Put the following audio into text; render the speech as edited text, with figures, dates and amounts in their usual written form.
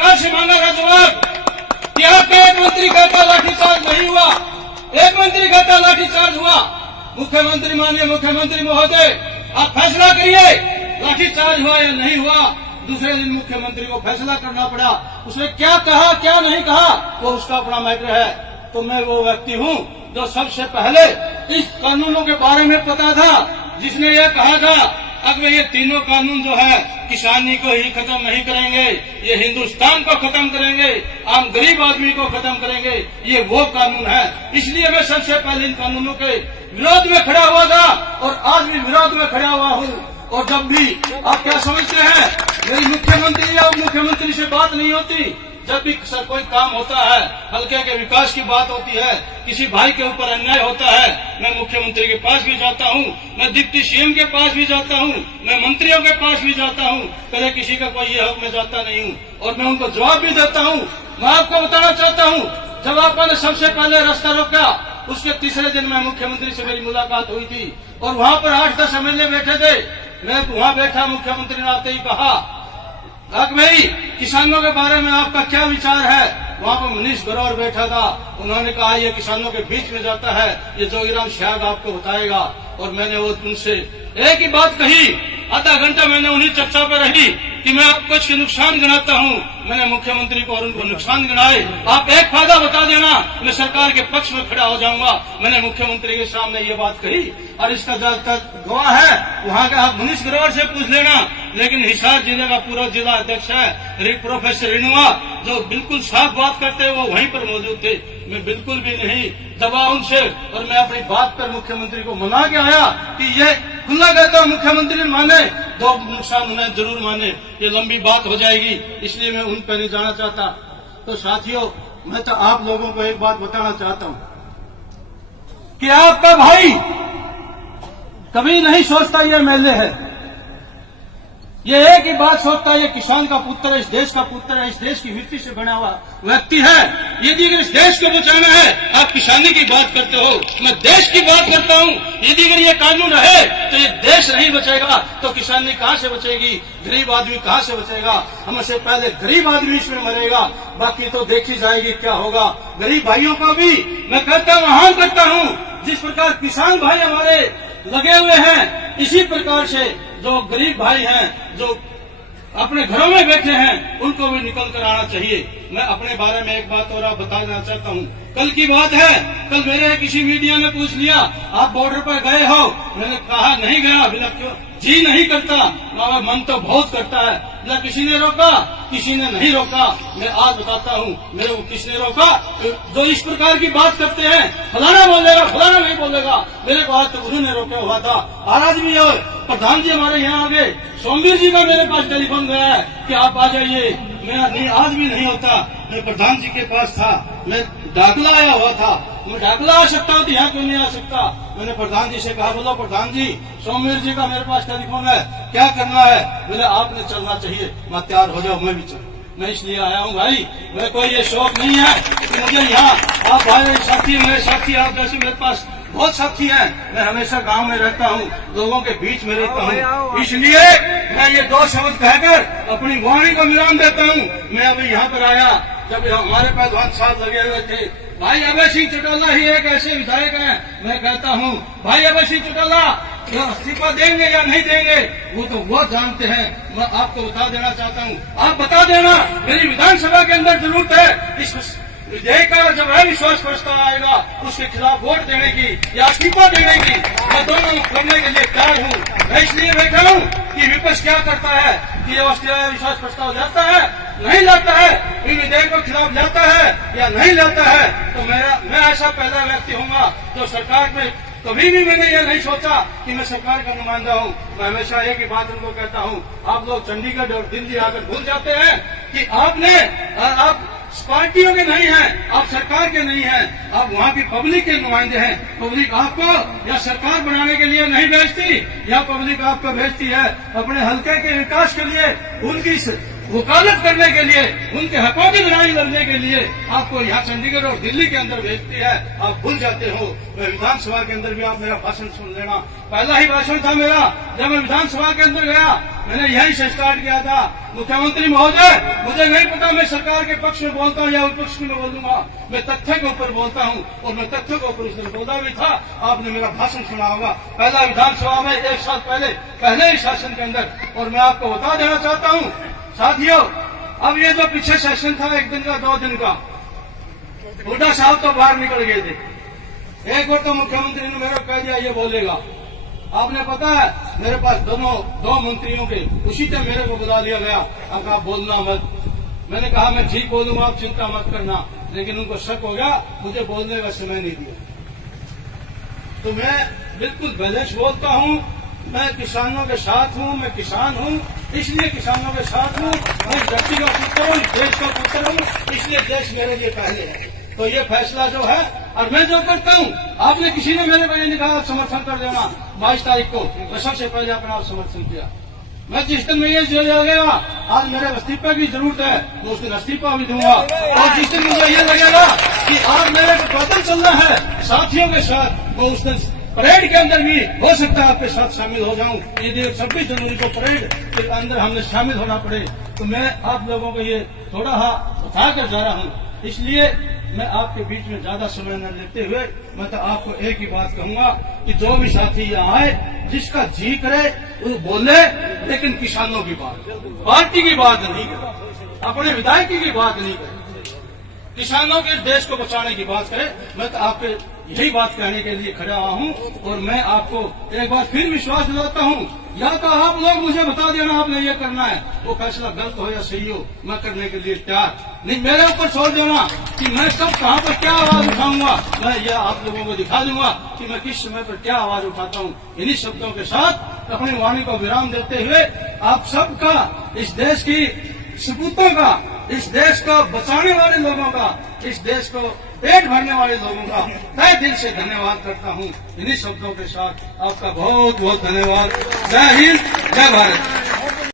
सरकार से मांगा था जवाब कि आपका एक मंत्री कहता लाठीचार्ज नहीं हुआ, एक मंत्री कहता लाठीचार्ज हुआ। मुख्यमंत्री माननीय मुख्यमंत्री महोदय, आप फैसला करिए लाठीचार्ज हुआ या नहीं हुआ। दूसरे दिन मुख्यमंत्री को फैसला करना पड़ा। उसने क्या कहा क्या नहीं कहा वो उसका अपना मैटर है। तो मैं वो व्यक्ति हूँ जो सबसे पहले इस कानूनों के बारे में पता था, जिसने ये कहा था अगर ये तीनों कानून जो है किसानी को ही खत्म नहीं करेंगे, ये हिंदुस्तान को खत्म करेंगे, आम गरीब आदमी को खत्म करेंगे, ये वो कानून है। इसलिए मैं सबसे पहले इन कानूनों के विरोध में खड़ा हुआ था और आज भी विरोध में खड़ा हुआ हूँ। और जब भी आप क्या समझते हैं मेरी मुख्यमंत्री या मुख्यमंत्री से बात नहीं होती, जब भी कोई काम होता है, हल्के के विकास की बात होती है, किसी भाई के ऊपर अन्याय होता है, मैं मुख्यमंत्री के पास भी जाता हूँ, मैं डिप्टी सीएम के पास भी जाता हूँ, मैं मंत्रियों के पास भी जाता हूँ। कभी किसी का कोई ये हक में जाता नहीं हूँ और मैं उनको जवाब भी देता हूँ। मैं आपको बताना चाहता हूँ, जब आपने सबसे पहले रास्ता रोका उसके तीसरे दिन में मुख्यमंत्री से मेरी मुलाकात हुई थी और वहाँ पर 8-10 एमएलए बैठे थे। मैं वहाँ बैठा, मुख्यमंत्री ने आते ही कहा भाई किसानों के बारे में आपका क्या विचार है। वहाँ पर मनीष ग्रोवर बैठा था, उन्होंने कहा ये किसानों के बीच में जाता है, ये जोगीराम शायद आपको बताएगा। और मैंने वो उनसे एक ही बात कही, आधा घंटा मैंने उन्हीं चर्चा पर रही कि मैं आपको इसके नुकसान गिनाता हूँ। मैंने मुख्यमंत्री को और उनको नुकसान गिनाए, आप एक फायदा बता देना, मैं सरकार के पक्ष में खड़ा हो जाऊंगा। मैंने मुख्यमंत्री के सामने ये बात कही और इसका ज्यादातर गवाह है वहाँ का आप मनीष ग्रोवर से पूछ लेना। लेकिन हिसार जिले का पूर्व जिला अध्यक्ष है प्रोफेसर रेणुआ, जो बिल्कुल साफ बात करते हैं, वो वहीं पर मौजूद थे। मैं बिल्कुल भी नहीं दबा उनसे और मैं अपनी बात पर मुख्यमंत्री को मना के आया कि ये खुला कहता हूँ मुख्यमंत्री माने, दो नुकसान उन्हें जरूर माने, ये लंबी बात हो जाएगी, इसलिए मैं उन पर नहीं जाना चाहता। तो साथियों, मैं तो आप लोगों को एक बात बताना चाहता हूँ कि आपका भाई कभी नहीं सोचता ये एमएलए है, ये एक ही बात सोचता है ये किसान का पुत्र है, इस देश का पुत्र है, इस देश की मिट्टी से बना हुआ व्यक्ति है। यदि अगर इस देश को बचाना है, आप किसानी की बात करते हो, मैं देश की बात करता हूँ। यदि अगर ये कानून रहे तो ये देश नहीं बचेगा तो किसानी कहाँ से बचेगी, गरीब आदमी कहाँ से बचेगा। हमसे पहले गरीब आदमी इसमें मरेगा, बाकी तो देखी जाएगी क्या होगा। गरीब भाइयों का भी मैं कहता हूँ, आह्वान करता हूँ, जिस प्रकार किसान भाई हमारे लगे हुए हैं, इसी प्रकार से जो गरीब भाई हैं, जो अपने घरों में बैठे हैं, उनको भी निकल कर आना चाहिए। मैं अपने बारे में एक बात और आप बता देना चाहता हूँ। कल की बात है, कल मेरे किसी मीडिया ने पूछ लिया आप बॉर्डर पर गए हो, मैंने कहा नहीं गया। बोला क्यों? जी नहीं करता, मन तो बहुत करता है। बोला किसी ने रोका? किसी ने नहीं रोका। मैं आज बताता हूँ मेरे को किसने रोका। जो इस प्रकार की बात करते हैं, फलाना बोलेगा फलाना नहीं बोलेगा, मेरे को आज तो उन्होंने रोका हुआ था। आज भी और प्रधान जी हमारे यहाँ आ गए, सोमवीर जी का मेरे पास टेलीफोन गया है कि आप आ जाइए। मेरा नहीं, आज भी नहीं होता। मैं प्रधान जी के पास था, मैं दाखिला आया हुआ था, मैं दाखिला आ सकता हूँ तो यहाँ क्यों नहीं आ सकता। मैंने प्रधान जी से कहा, बोलो प्रधान जी सोमवीर जी का मेरे पास टेलीफोन है, क्या करना है। बोले आपने चलना चाहिए, मैं तैयार हो जाओ, मैं भी चल। मैं इसलिए आया हूँ भाई, मैं कोई ये शौक नहीं है कि मुझे यहाँ आप भाई साथी, मेरे साथी आप जैसे मेरे पास बहुत साथी हैं। मैं हमेशा गांव में रहता हूँ, लोगों के बीच में रहता हूँ, इसलिए मैं ये दो शब्द कहकर अपनी वाणी को विराम देता हूँ। मैं अभी यहाँ पर आया जब हमारे पास 5 साल लगे हुए थे। भाई अभय सिंह चौटाला ही एक ऐसे विधायक हैं, मैं कहता हूँ भाई अभय सिंह चौटाला इस्तीफा देंगे या नहीं देंगे वो तो वो जानते हैं। मैं आपको बता देना चाहता हूँ, आप बता देना। मेरी विधानसभा के अंदर जरूरत है इस विधेयक का जब अविश्वास प्रस्ताव आएगा उसके खिलाफ वोट देने की या इस्तीफा देने की, मैं दोनों करने के लिए तैयार हूँ। मैं इसलिए बैठा हूँ कि विपक्ष क्या करता है कि अविश्वास प्रस्ताव लाता है नहीं लाता है, इन विधेयक के खिलाफ लाता है या नहीं लाता है। तो मैं ऐसा पहला व्यक्ति हूँगा जो सरकार में कभी भी मैंने ये नहीं सोचा कि मैं सरकार का नुमाइंदा हूँ। मैं हमेशा एक ही बात उनको कहता हूँ, आप लोग चंडीगढ़ और दिल्ली आकर भूल जाते हैं कि आप पार्टियों के नहीं हैं, आप सरकार के नहीं हैं, आप वहाँ की पब्लिक के नुमाइंदे हैं। पब्लिक आपको या सरकार बनाने के लिए नहीं भेजती, या पब्लिक आपको भेजती है अपने हल्के के विकास के लिए, वकालत करने के लिए, उनके हकों की लड़ाई लड़ने के लिए आपको यहाँ चंडीगढ़ और दिल्ली के अंदर भेजती है, आप भूल जाते हो। मैं विधानसभा के अंदर भी आप मेरा भाषण सुन लेना, पहला ही भाषण था मेरा जब मैं विधानसभा के अंदर गया, मैंने यहीं से स्टार्ट किया था। मुख्यमंत्री महोदय, मुझे नहीं पता मैं सरकार के पक्ष में बोलता हूँ या विपक्ष में बोलूंगा, मैं तथ्य के ऊपर बोलता हूँ और मैं तथ्यों के ऊपर उस दिन बोला भी था। आपने मेरा भाषण सुना होगा पहला विधानसभा में 1 साल पहले ही शासन के अंदर। और मैं आपको बता देना चाहता हूँ साथियों, अब ये जो पीछे सेशन था 1 दिन का 2 दिन का, हुड्डा साहब तो बाहर निकल गए थे। एक बार तो मुख्यमंत्री ने मेरे को कह दिया ये बोलेगा। आपने पता है मेरे पास दो मंत्रियों के उसी टाइम मेरे को बुला लिया गया, अब आप बोलना मत। मैंने कहा मैं ठीक बोलूंगा, आप चिंता मत करना, लेकिन उनको शक हो गया, मुझे बोलने का समय नहीं दिया। तो मैं बिल्कुल बैलेंस बोलता हूँ, मैं किसानों के साथ हूँ, मैं किसान हूँ इसलिए किसानों के साथ हूँ, मैं धरती का पुत्र हूँ, देश का पुत्र हूँ, इसलिए देश मेरे लिए पहले है। तो ये फैसला जो है, और मैं जो करता हूँ, आपने किसी ने मेरे को ये नहीं कहा आप समर्थन कर देना 22 तारीख को, मैं सबसे पहले अपना आप समर्थन किया। मैं जिस दिन में ये जेल लगेगा, आज मेरे इस्तीफे की जरूरत है, मैं उस दिन इस्तीफा भी दूंगा। और जिस दिन मुझे ये लगेगा कि आज मेरे को पैदल चलना है साथियों के साथ, मैं उस दिन परेड के अंदर भी हो सकता है आपके साथ शामिल हो जाऊं। यदि 26 जनवरी को परेड के अंदर हमने शामिल होना पड़े, तो मैं आप लोगों को ये थोड़ा बता कर जा रहा हूं। इसलिए मैं आपके बीच में ज्यादा समय न लेते हुए मैं तो आपको एक ही बात कहूंगा कि जो भी साथी यहाँ आए, जिसका जी करे वो बोले, लेकिन किसानों की बात, पार्टी की बात नहीं करे, अपने विधायक की बात नहीं करे, किसानों के देश को बचाने की बात करे। मैं तो आपके यही बात कहने के लिए खड़ा हुआ हूँ। और मैं आपको एक बार फिर विश्वास दिलाता हूँ, या तो आप लोग मुझे बता देना आपने ये करना है, वो फैसला गलत हो या सही हो, मैं करने के लिए तैयार नहीं। मेरे ऊपर छोड़ देना कि मैं कब कहाँ पर क्या आवाज उठाऊंगा, मैं ये आप लोगों को दिखा दूंगा कि मैं किस समय पर क्या आवाज उठाता हूँ। इन्हीं शब्दों के साथ अपनी वाणी को विराम देते हुए आप सबका, इस देश की सपूतों का, इस देश को बचाने वाले लोगों का, इस देश को पेट भरने वाले लोगों का तहे दिल से धन्यवाद करता हूँ। इन्हीं शब्दों के साथ आपका बहुत बहुत धन्यवाद। जय हिंद, जय भारत।